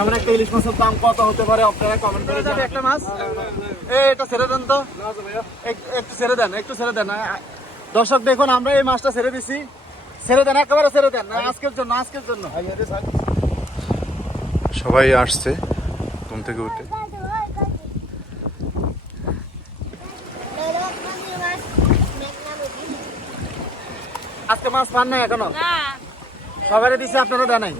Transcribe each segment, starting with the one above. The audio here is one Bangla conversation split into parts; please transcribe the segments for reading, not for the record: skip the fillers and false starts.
এমন একটা ইলিশ মাছের দাম কত হতে পারে আপনারা কমেন্ট করে জানাবেন। একটা মাছ এটা ছেড়ে দেন তো, একটু ছেড়ে দেন। দর্শক দেখুন, আমরা এই মাছটা ছেড়ে দিছি, ছেড়ে দেন, একেবারে ছেড়ে দেন, আজকের জন্য। সবাই আসছে ঘুম থেকে উঠে। আজকে মাছ পান নাই এখনো? সবাই দিছে, আপনারা দেন নাই?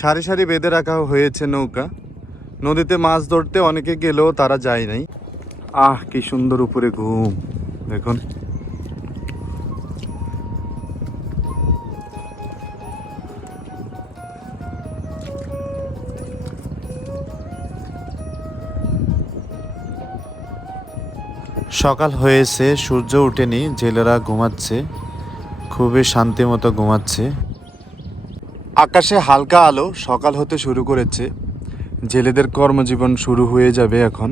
সারি সারি বেঁধে রাখা হয়েছে নৌকা। নদীতে মাছ ধরতে অনেকে গেলেও তারা যায় নাই। আহ, কি সুন্দর উপরে ঘুম দেখুন। সকাল হয়েছে, সূর্য উঠেনি, জেলেরা ঘুমাচ্ছে, খুবই শান্তি মতো ঘুমাচ্ছে। আকাশে হালকা আলো সকাল হতে শুরু করেছে, জেলেদের কর্মজীবন শুরু হয়ে যাবে এখন।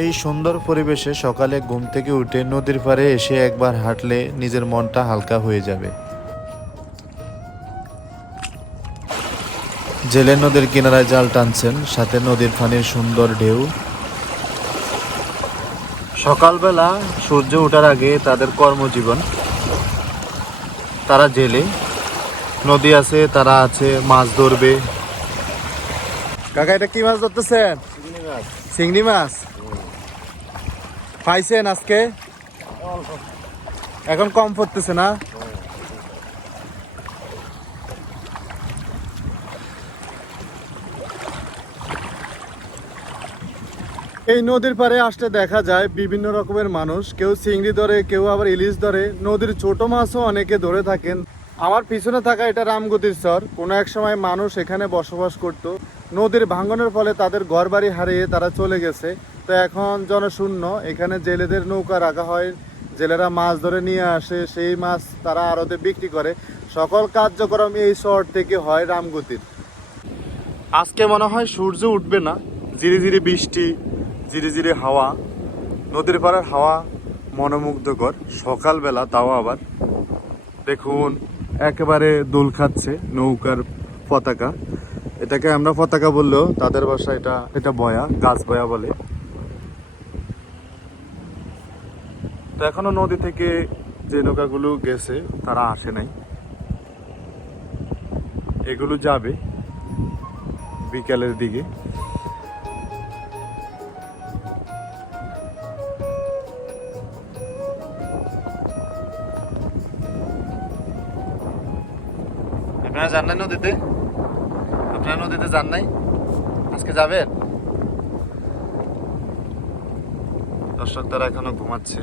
এই সুন্দর পরিবেশে সকালে ঘুম থেকে উঠে নদীর পাড়ে এসে একবার হাঁটলে নিজের মনটা হালকা হয়ে যাবে। জেলে নদীর কিনারায় জাল টানছেন, সাথে নদীর পানির সুন্দর ঢেউ। সকালবেলা সূর্য ওঠার আগে তাদের কর্মজীবন। তারা জেলে, নদী আছে, তারা আছে, মাছ ধরবে। কাকা, এটা কি মাছ ধরতেছেন? চিংড়ি মাছ পাইছেন আজকে? এখন কম পড়তেছে না? এই নদীর পাড়ে আসলে দেখা যায় বিভিন্ন রকমের মানুষ, কেউ চিংড়ি ধরে, কেউ আবার ইলিশ ধরে, নদীর ছোট মাছও অনেকে ধরে থাকেন। আমার পিছনে থাকা এটা রামগতির চর। কোনো এক সময় মানুষ এখানে বসবাস করত। নদীর ভাঙনের ফলে তাদের ঘরবাড়ি হারিয়ে তারা চলে গেছে, তো এখন জনশূন্য। এখানে জেলেদের নৌকা রাখা হয়, জেলেরা মাছ ধরে নিয়ে আসে, সেই মাছ তারা আড়তে বিক্রি করে। সকল কার্যক্রম এই চর থেকে হয় রামগতির। আজকে মনে হয় সূর্য উঠবে না, ধীরে ধীরে বৃষ্টি, ধীরে ধীরে হাওয়া। নদীর পাড়ের হাওয়া মনোমুগ্ধকর, সকালবেলা তাও আবার। দেখুন, একেবারে দোল খাচ্ছে নৌকার পতাকা। এটাকে আমরা পতাকা বললেও তাদের ভাষায় এটা বয়া, গাছ বয়া বলে। তো এখনো নদী থেকে যে নৌকাগুলো গেছে তারা আসে নাই, এগুলো যাবে বিকালের দিকে। আপনারা যান নাই নদীতে? আপনারা নদীতে যান নাই? আজকে যাবেন? দর্শক তারা এখনো ঘুমাচ্ছে।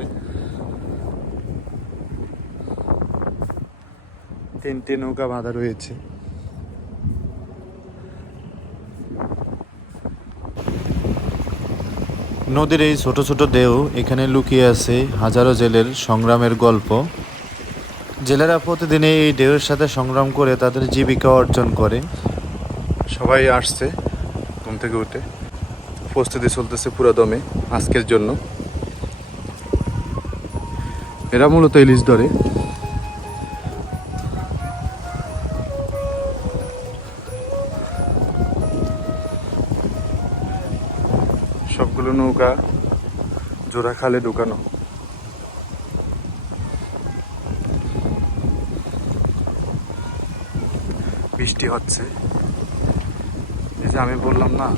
3টি নৌকা বাঁধা রয়েছে। নদীর এই ছোট ছোট ঢেউ, এখানে লুকিয়ে আছে হাজারো জেলের সংগ্রামের গল্প। জেলেরা প্রতিদিন এই ঢেউয়ের সাথে সংগ্রাম করে তাদের জীবিকা অর্জন করে। সবাই আসছে ঘুম থেকে উঠে, প্রস্তুতি চলতেছে পুরো দমে আজকের জন্য। এরা মূলত ইলিশ ধরে। সবগুলো নৌকা জোড়া খালে ঢুকানো। বৃষ্টি হচ্ছে, এই যে আমি বললাম না,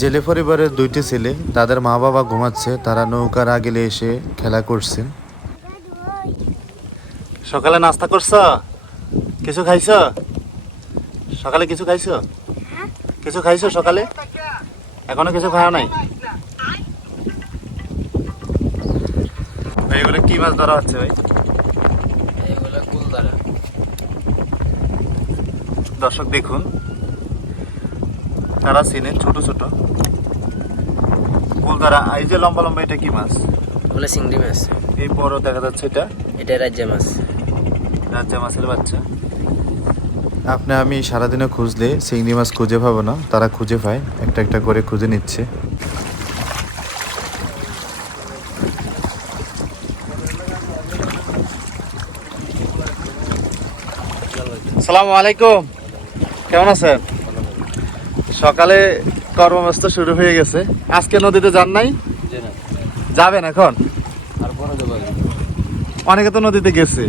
জেলে পরিবারের 2টি ছেলে, তাদের মা বাবা ঘুমাচ্ছে, তারা নৌকার আগেলে এসে খেলা করছে। সকালে নাস্তা করছো? কিছু খাইছো? সকালে কিছু খাইছো? কিছু খাইছো সকালে? এখনো কিছু খাওয়া নাই? এইগুলো কি মাছ ধরা হচ্ছে ভাই? এইগুলো কুলদারা। দর্শক দেখুন, তারা চিনে ছোট ছোট কুলতারা। এই যে লম্বা লম্বা, এটা কি মাছ? বলে চিংড়ি মাছ। এই বড় দেখা যাচ্ছে, এটা রাজ্জা মাছ। রাজ্জা মাছের বাচ্চা। আপনি আমি সারাদিনে খুঁজলে চিংড়ি মাছ খুঁজে পাবো না, তারা খুঁজে পায়, একটা একটা করে খুঁজে নিচ্ছে। আসসালামু আলাইকুম, কেমন আছেন? সকালে কর্মব্যস্ত শুরু হয়ে গেছে। আজকে নদীতে যান নাই? যাবেন এখন? অনেকে তো নদীতে গেছে।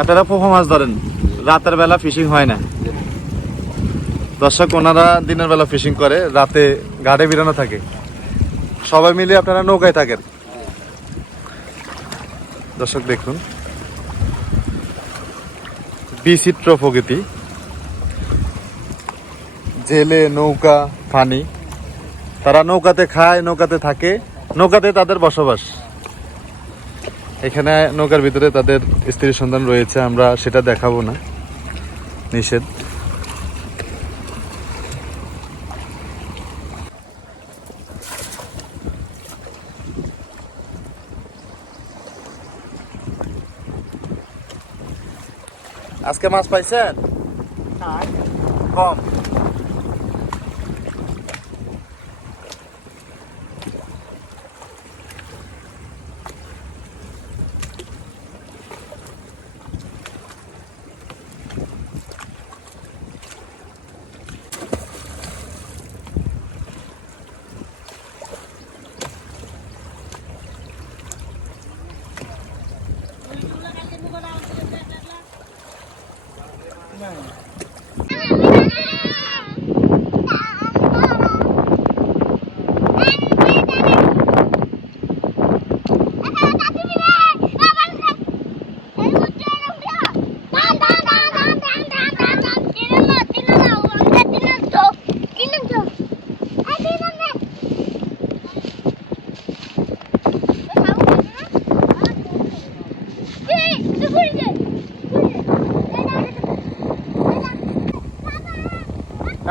আপনারা পোফা মাছ ধরেন, রাতের বেলা ফিশিং হয় না? দর্শক, ওনারা দিনের বেলা ফিশিং করে, রাতে ঘাটে বেরোনো থাকে, সবাই মিলে আপনারা নৌকায় থাকেন। দর্শক দেখুন, বিচিত্র প্রকৃতি, জেলে, নৌকা, পানি। তারা নৌকাতে খায়, নৌকাতে থাকে, নৌকাতে তাদের বসবাস। এখানে নৌকার ভিতরে তাদের স্ত্রী সন্তান রয়েছে, আমরা সেটা দেখাবো না, নিষেধ। আজকে মাছ পাইছেন? কম।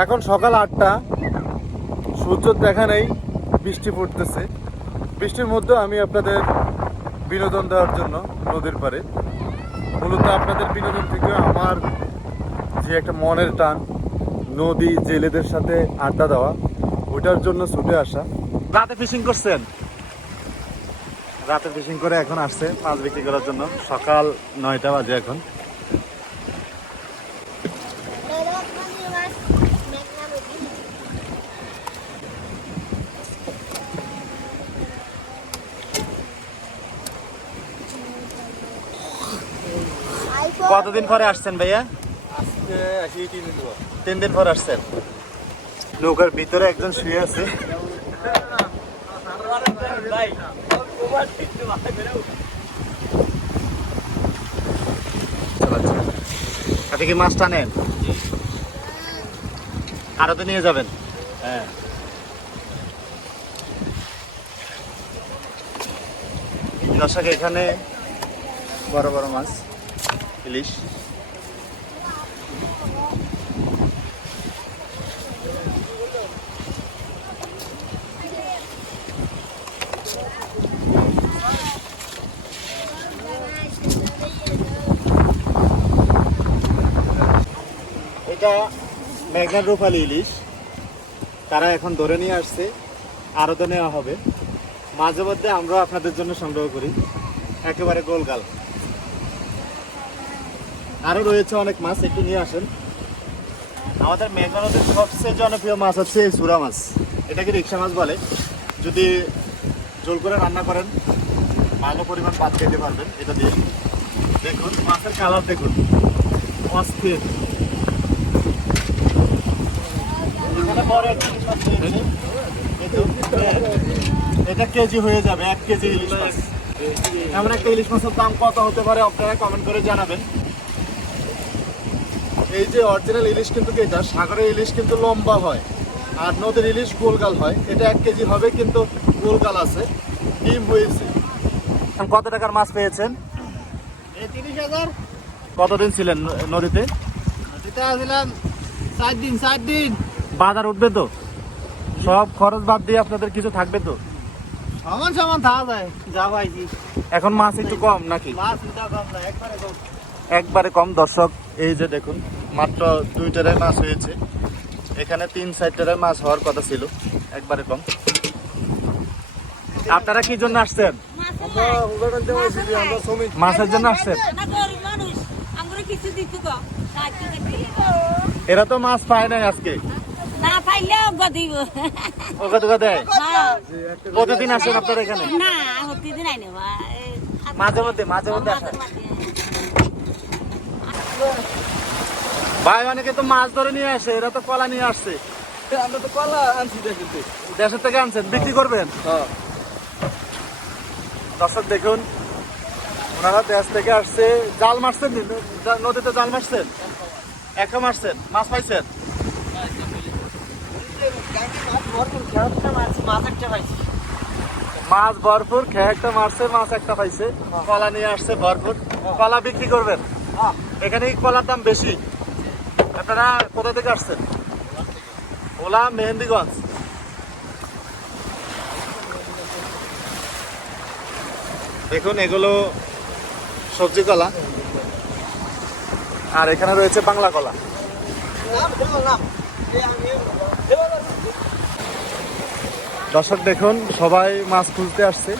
এখন সকাল 8টা, সূর্য দেখা নেই, বৃষ্টি পড়তেছে। বৃষ্টির মধ্যে আমি আপনাদের বিনোদন দেওয়ার জন্য নদীর পাড়ে, মূলত আপনাদের বিনোদন থেকে আমার যে একটা মনের টান, নদী, জেলেদের সাথে আড্ডা দেওয়া, ওইটার জন্য ছুটে আসা। রাতে ফিশিং করছেন? রাতে ফিশিং করে এখন আসছে মাছ বিক্রি করার জন্য। সকাল 9টা বাজে এখন। কতদিন পরে আসছেন ভাইয়া? 3 দিন পর আসছেন। নৌকার ভিতরে একজন শুয়ে আছে। আপনি কি মাছ টানেন? আরো তো নিয়ে যাবেন? হ্যাঁ। দর্শক, এখানে বড় বড় মাছ, ইলিশ। এটা মেঘনার রূপালী ইলিশ, তারা এখন ধরে নিয়ে আসছে, আরো তো নেওয়া হবে। মাঝে মধ্যে আমরা আপনাদের জন্য সংগ্রহ করি, একেবারে গোলগাল। আরো রয়েছে অনেক মাছ, একটু নিয়ে আসেন। আমাদের মেঘনা নদীর সবচেয়ে জনপ্রিয় মাছ হচ্ছে এই চূড়া মাছ। এটাকে রিক্সা মাছ বলে। যদি জোল করে রান্না করেন, ভালো পরিমাণ ভাত খেতে পারবেন এটা দিয়ে। দেখুন মাছের কালার দেখুন, অস্থির। এখানে বড় একটা ইলিশ মাছ রয়েছে। এটা কেজি হয়ে যাবে, 1 কেজি ইলিশ মাছ। এমন একটা ইলিশ মাছের দাম কত হতে পারে আপনারা কমেন্ট করে জানাবেন। এই যে অরিজিনাল ইলিশ কিন্তু এটা, সাগরের ইলিশ কিন্তু লম্বা হয়, আর নদীর ইলিশ গোলগাল হয়। এটা 1 কেজি হবে, কিন্তু গোলগাল আছে, ডিম হয়েছে। কত টাকার মাছ পেয়েছেন? 30,000। কতদিন ছিলেন নদীতে? এটা আসলাম 4 দিন বাজার উঠবে তো, সব খরচ বাদ দিয়ে আপনাদের কিছু থাকবে তো? সমান থাকা যায়, যা পাইছি। এখন মাছ একটু কম নাকি? মাছ কম না, একবারে কম। দর্শক এই যে দেখুন, মাত্র 2 টেরাই মাছ হয়েছে। এখানে 3-4 টেরাই মাছ হওয়ার কথা ছিল, একবারে কম। আপনারা কি জন্য আসছেন? মাছের জন্য আসছেন? এরা তো মাছ পায় নাই আজকে। না পাইলে ওগো দিব। ওকে তোকে দেয়? কতদিন আসেন আপনারা এখানে? না প্রতিদিন আইনে মাঝে মধ্যে আসেন? ভাই অনেকে তো মাছ ধরে নিয়ে আসে, এরা তো কলা নিয়ে আসছে। আমরা তো কলা আনছি দেশের থেকে আনছেন, বিক্রি করবেন? দর্শক দেখুন, ওনারা দেশ থেকে আসছে। জাল মারছেন, নদীতে জাল মারছেন, একা মারছেন, মাছ পাইছেন? মাছ ভরপুর, খেয়ে একটা মারছে, মাছ একটা পাইছে। কলা নিয়ে আসছে ভরপুর, কলা বিক্রি করবেন? এখানে কি কলার দাম বেশি? আপনারা কোথা থেকে আসছেন? ওলা, মেহেন্দিগঞ্জ। দেখুন এগুলো সবজি কলা, আর এখানে রয়েছে বাংলা কলা। দর্শক দেখুন, সবাই মাছ খুঁজতে আসছে।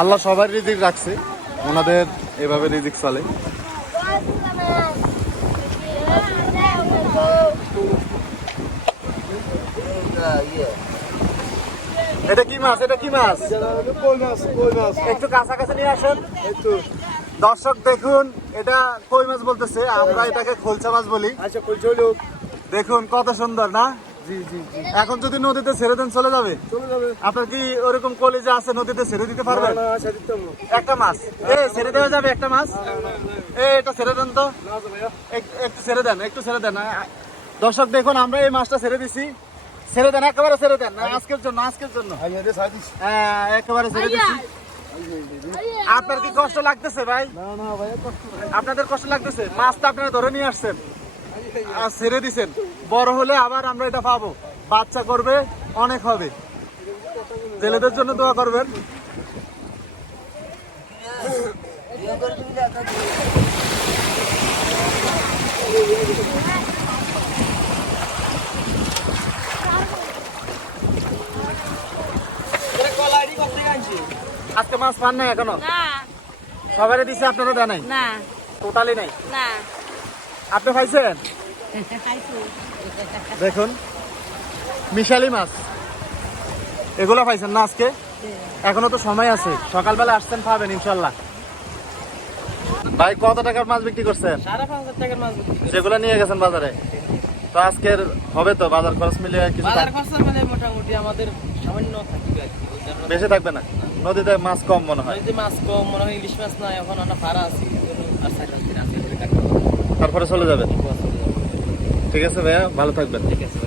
আল্লাহ সবার রিজিক রাখছে, ওনাদের এভাবে রিজিক চলে। এটা কি মাছ? একটু কাছাকাছি নিয়ে আসেন। দর্শক দেখুন, এটা কই মাছ বলতেছে, আমরা এটাকে খোলসা মাছ বলি। আচ্ছা, দেখুন কত সুন্দর না? এখন যদি নদীতে ছেড়ে দেন চলে যাবে? আপনার কি ওরকম কলেজে আছে, নদীতে ছেড়ে দিতে পারবেন? একটা মাছ ছেড়ে দেওয়া যাবে? একটা মাছ এটা ছেড়ে দেন তো, একটু ছেড়ে দেন। দর্শক দেখুন, আমরা এই মাছটা ছেড়ে দিছি। ছেড়ে দেন, একেবারে ছেড়ে দেন। আজকের জন্য হ্যাঁ, একেবারে ছেড়ে দিছি। আপনার কি কষ্ট লাগতেছে ভাই? আপনাদের কষ্ট লাগতেছে? মাছটা আপনারা ধরে নিয়ে আসছেন আর ছেড়ে দিছেন। বড় হলে আবার আমরা এটা পাবো, বাচ্চা করবে, অনেক হবে। জেলেদের জন্য দোয়া করবেন। আজকে মাছ পান নাই এখনো? না সবাই দিছে, আপনারা দেন নাই? না টোটালি নাই? না আপনি পাইছেন? দেখুন মিশালি মাছ, এগুলো পাইছেন না আজকে? এখনো তো সময় আছে, সকালবেলা আসছেন, পাবেন ইনশাল্লাহ। ভাই কত টাকার মাছ বিক্রি করছেন? 5,500 টাকার মাছ। যেগুলো নিয়ে গেছেন বাজারে, তো আজকের হবে তো বাজার খরচ মিলিয়ে কিছু? বাজার খরচ মানে মোটামুটি আমাদের সামান্য থাকবে আর কি, বেশি থাকবে না? নদীতে মাছ কম মনে হয়। নদীতে মাছ কম মনে হয়, ইলিশ মাছ নাই এখন, আমরা পাড়া আছি আর 4-5 দিন আছে, তারপরে চলে যাবেন? ঠিক আছে ভাইয়া, ভালো থাকবেন। ঠিক আছে।